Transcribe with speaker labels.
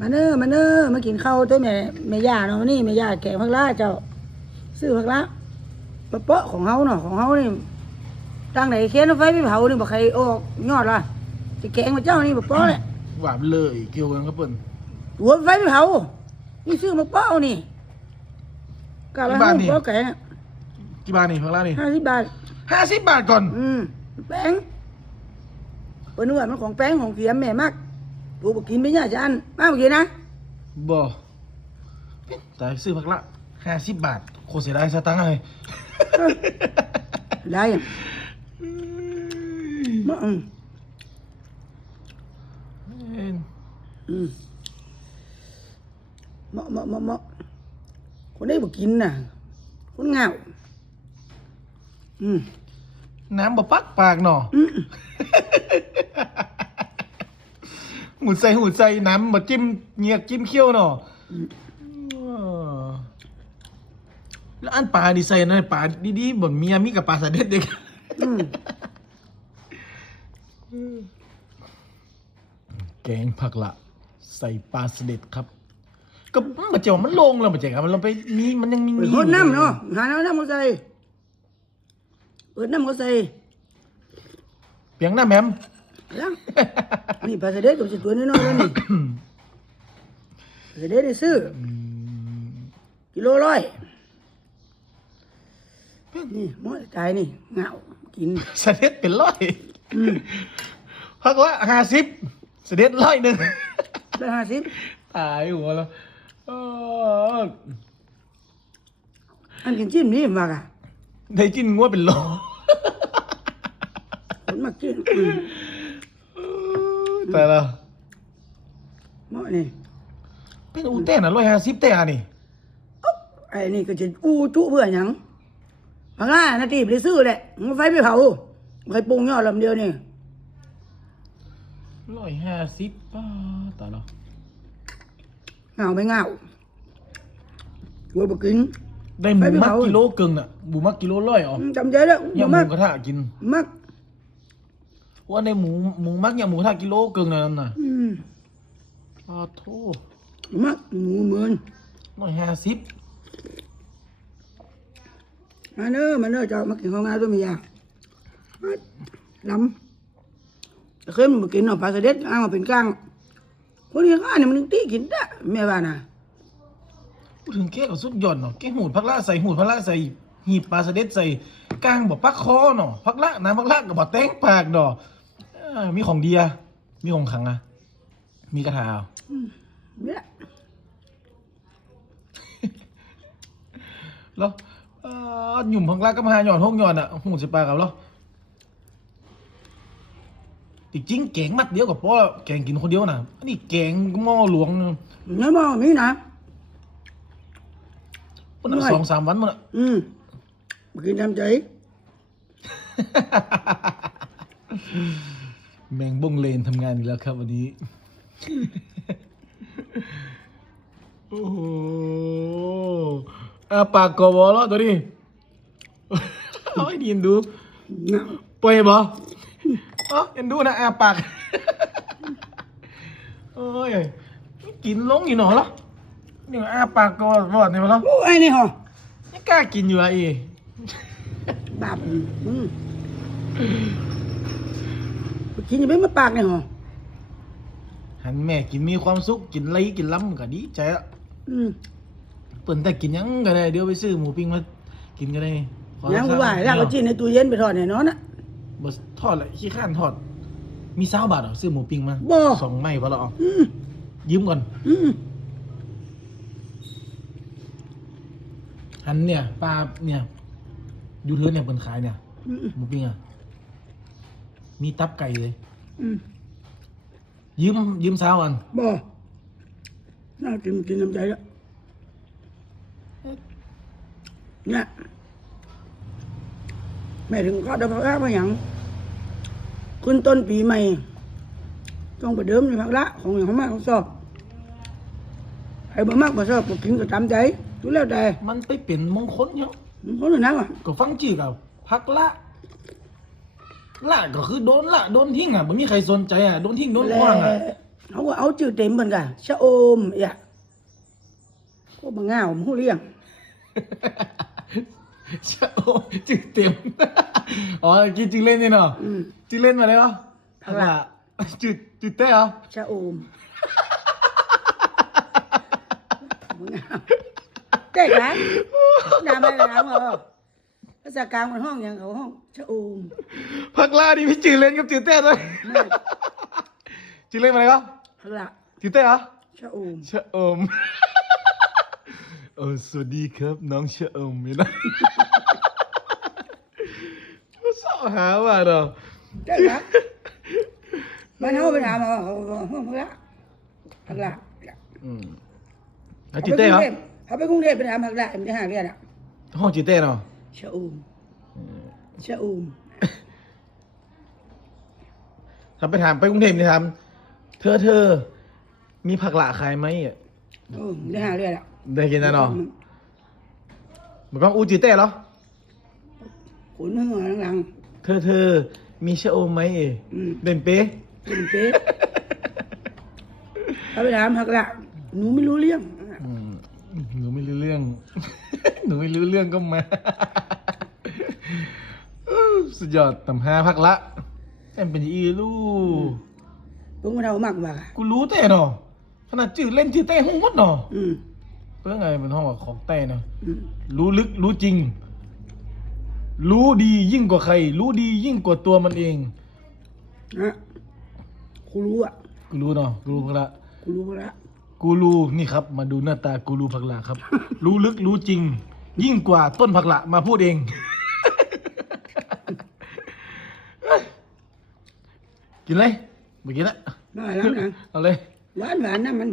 Speaker 1: มาเน้อมาเน้อมากินข้าวตัวแม่แม่ย่าเนาะนี่แม่ย่าแกงผักลาเจ้า ซื้อผักละปะเปาะของเฮาเนาะของเฮานี่ตั้งไหนเคียนเอาไฟไปเผานี่บ่ใครออกยอดล่ะจะแกงมาเจ้านี่ปะเปาะแหละ
Speaker 2: หวานเลยเกี่ยวกันครับเปิ้น
Speaker 1: หัวไฟไปเผานี่ซื้อมาเปาะนี่กะละ
Speaker 2: ที่
Speaker 1: ห้า
Speaker 2: บ้านนี่
Speaker 1: เปาะแกง
Speaker 2: กี่บาทนี่พักละนี่
Speaker 1: ห้าสิบบาท
Speaker 2: ห้าสิบบาทก่อน
Speaker 1: อืมแป้งเปิ้นว่ามันของแป้งของเสียมแม่มัก กูบ่กินไปเนี่ยจานมาบ่กินนะ
Speaker 2: บ่แต่ซื้อพักละห้าสิบบาทโคตรเสียดายสตังค์เลย
Speaker 1: ได้ยังมาอืม
Speaker 2: เอ้ย
Speaker 1: อืมเหมาะเหมาะเหมาะเหมาะคนได้บ่กินน่ะ คนเหงาอืม
Speaker 2: น้ำบ่ปักปากหนอ
Speaker 1: อืม
Speaker 2: หูใส่หูใส่น้ำบ่จิ้มเหงียกจิ้มเขี้ยวหนอเออแล้วอันปลาดีใส่นะปลาดีๆบ่เมียมีกับปลาสะเด็ดเด็ก
Speaker 1: อืม
Speaker 2: แกงผักละ ใส่ปลาสเด็ดครับ ก็มาเจียวมันลงแล้วมาเจียวมันลงไปมีมันยังมี
Speaker 1: เปิด
Speaker 2: มี
Speaker 1: โคตรน้ำเนาะหาน้ำน้ำมาใส่เปิดน้ำมาใส่
Speaker 2: เปียงหน้าแหมม
Speaker 1: ยังนี่ปลาสะเด็ดกับสิตัวน้อยๆแล้วนี่ปลาสะเด็ดได้ซื้ออกิโลร้อยนี่หมอตายนี่เหงากิน
Speaker 2: สเด็ดเป็นร้อย
Speaker 1: อืม
Speaker 2: ผักละห้าสิบสเด็ดร้อยหนึ่ง
Speaker 1: ได้ห้าสิบ
Speaker 2: ตายหัวแล้วเออ
Speaker 1: อันกินจิ้มนี่มากอะ
Speaker 2: ได้กินงัวเป็นโล
Speaker 1: คนมากินอืม
Speaker 2: แต่ละ
Speaker 1: หมอนี่
Speaker 2: เป็นอูเต้นอะร้อยห้าสิบเต้อะนี่
Speaker 1: ไอ้นี่ก็จะอู้จุเพื่อหยังบางล่านาทีไปซื้อแหละมันไฟไปเผาไฟปรุงยอดลำเดียวนี่
Speaker 2: ร้อยห้าสิบป้าตายแล้ว
Speaker 1: เหงาไม่เหงาวัวบกิน
Speaker 2: ได้หมู
Speaker 1: ไปไป
Speaker 2: มัก
Speaker 1: เผา
Speaker 2: กิโลกึ่งอะหมูมักกิโลร้อยอ๋อ
Speaker 1: อืมจำใจแล้ว
Speaker 2: ย่างห
Speaker 1: มั
Speaker 2: มู
Speaker 1: ก
Speaker 2: กระทะกิน
Speaker 1: มัก
Speaker 2: ว่าในหมูหมูมักอย่างหมูกระทะกิโลกึ่งนั่นน่ะ
Speaker 1: อืม
Speaker 2: อ้าโท
Speaker 1: มักหมูเหมือน
Speaker 2: ร้อยห้าสิบ
Speaker 1: มาเนอะมาเนอะเจ้ามากินของงานตัวเมียมาล้ำแต่เคยมันบ่กินเนาะปลาสะเด็ดอ้างมาเป็นกลางคนนี้ข้าเนี่ยมันตีกินได้แม่ว่าน่ะ
Speaker 2: พูดถึงแก้กับสุดยอดเนาะแก้หูดพักละใส่หูดพักละใส่หีบปลาสะเด็ดใส่กลางบอกปักคอเนาะพักละน้ำพักละกับบอกแตงปากดอกเอ้อ มีของเดีย มีของขังอะมีกระถาเอา
Speaker 1: เนี่ย
Speaker 2: แล้วเอ่อหยุ่มพักละก็มาหาหยอดห้องหยอดอะหูดใส่ปากกับแล้วจริงๆแกงมัดเดียวกับพ่อแกงกินคนเดียวนะอันนี้แกงหม้อหลวงนึง
Speaker 1: เนื้อหม้อมีนะ
Speaker 2: มันน่ะ
Speaker 1: ไม่
Speaker 2: สองสามวันมันอะ
Speaker 1: อืมบ่กินทำใจ
Speaker 2: แมงบงเลนทำงานอีกแล้วครับวันนี้ โอ้โหอาปากกอบอแล้วตัวนี้เอาให้ดีนดู
Speaker 1: เหงา
Speaker 2: ปล่อยบ่อ๋อเอ็นดูนะอาปากโอ้ยกินลงอยู่หนอเหรอนี่อาปากกอบอดเนี่ยมั้งเหรอ
Speaker 1: โอ้ไอ้นี่เหรอ
Speaker 2: ไม่กล้ากินอยู่อะอี
Speaker 1: บาปอืมไป กินยังไม่มาปากเนี่ยเหรอ
Speaker 2: หันแม่กินมีความสุขกินไรกินล้ำก็ดีใจอะ
Speaker 1: อืม
Speaker 2: เปิ่นแต่กินหยังก็ได้เดี๋ยวไปซื้อหมูปิ้งมากินก็ได้ขอ
Speaker 1: ยังกูว่า
Speaker 2: ราค
Speaker 1: แล้วก็จิ้นในตู้เย็นไปทอดแน่นอนนะ
Speaker 2: บ่ทอดเลยขี้ข้านทอด มีสาวบาทเหรอซื้อหมูปิ้งมา
Speaker 1: บ่
Speaker 2: สองไม้พอแล้วเอา
Speaker 1: อืม
Speaker 2: ยืมก่อน
Speaker 1: อืม
Speaker 2: หันเนี่ยปลาเนี่ยอยูเทิร์นเนี่ยเปิ่นขายเนี่ย
Speaker 1: อืม
Speaker 2: หมูปิ้งอะมีตับไก่เลย
Speaker 1: อืม
Speaker 2: ยืมยืมสาวก่อน
Speaker 1: บ่น่ากินกินน้ำใจแล้วเนี่ยแม่ถึงก็เดาพักละมาอย่างคุณต้นปีใหม่ต้องไปเดิมในพัก ละของอย่างของมากของชอบให้บ่มากบ่ชอบก็กินก็ตามใจทุกแล้วแต่
Speaker 2: มันไปเป็นมงคลเนาะ
Speaker 1: มันคนละนักอะ
Speaker 2: ก็ฟังจีกับพักละละก็คือโดนละโดนทิ้งอะไม่มีใครสนใจอะโดนทิ้งโดน
Speaker 1: แล้
Speaker 2: กว้างอะ
Speaker 1: เขาก็เอาชื่อเต็มเหมือนกันชะโอมอย่าพวกบางง่าวมันหูเลี้ยง
Speaker 2: ชะโอมจืดเต็มอ๋อกินจริงเล่นนี่เนาะ
Speaker 1: อืม
Speaker 2: จริงเล่นมาเลยเหรอ
Speaker 1: ผักละ
Speaker 2: จืดจืดเต้เหรอ
Speaker 1: ชะโอมบางง่าวเด็กนะน้ำอะไรน้ำเหรอ ภาษากลางมันห้องหยังเขาห้องชะโอม
Speaker 2: พักล่านี่พี่จืดเล่นกับจืดเต้เลย
Speaker 1: แม่
Speaker 2: จืดเล่นมาเลยเหรอ
Speaker 1: พักละ
Speaker 2: จืดเต้เหรอ
Speaker 1: ชะโอม
Speaker 2: ชะอมเออสวัสดีครับ น้องชะอมนี่นะเศร้าหาว่าเนาะ
Speaker 1: เด็กนะมันเขาไปถามเขาห้องพักละพักละ
Speaker 2: อืมแล้วจืดเต้เหรอ
Speaker 1: เขาไปกรุงเทพไปถามพักละมันจะหาเรียนอะ
Speaker 2: ห้องจืดเต้เนาะ
Speaker 1: ชะโอมชะโอม
Speaker 2: ถ้าไปถามไปกรุงเทพนี่ถามเธอเธอ มีผักหลาขายไหมอะ
Speaker 1: โอ้ได้หาเรียนอะ
Speaker 2: ได้กินนะเนาะมันก็อูจืดเต้เหรอ
Speaker 1: ขนหัวหลัง
Speaker 2: เธอเธอ มีชะอมไหมเอ่ย
Speaker 1: ๆอืม
Speaker 2: เด่นเป๊ะ
Speaker 1: เป็นเป๊ะเขาไปถามพักละหนูไม่รู้เรื่อง
Speaker 2: อืม หนูไม่รู้เรื่อง หนูไม่รู้เรื่องก็มา สุดยอดตำหาพักละแอมเป็นอีลูก
Speaker 1: เพิ่งมาเท่ามากว่า
Speaker 2: กูรู้แต่เนาะขนาดจืดเล่นจืดเต้ห้องวัดเนาะ
Speaker 1: อืม
Speaker 2: เพื่อไงเป็นห้องของเต้เนาะ
Speaker 1: อืม
Speaker 2: รู้ลึกรู้จริง รู้ดียิ่งกว่าใคร รู้ดียิ่งกว่าตัวมันเอง
Speaker 1: นะกูรู้อะ
Speaker 2: กูรู้เนาะกูรู้พักละ
Speaker 1: กูรู้พักละ
Speaker 2: กูรู้นี่ครับ มาดูหน้าตากูรู้พักละครับ รู้ลึกรู้จริง ยิ่งกว่าต้นผักละมาพูดเอง กินเลยไม่กินละ
Speaker 1: น้อยแล้วนะ
Speaker 2: เอาเลย
Speaker 1: หวานหวานๆนะมัน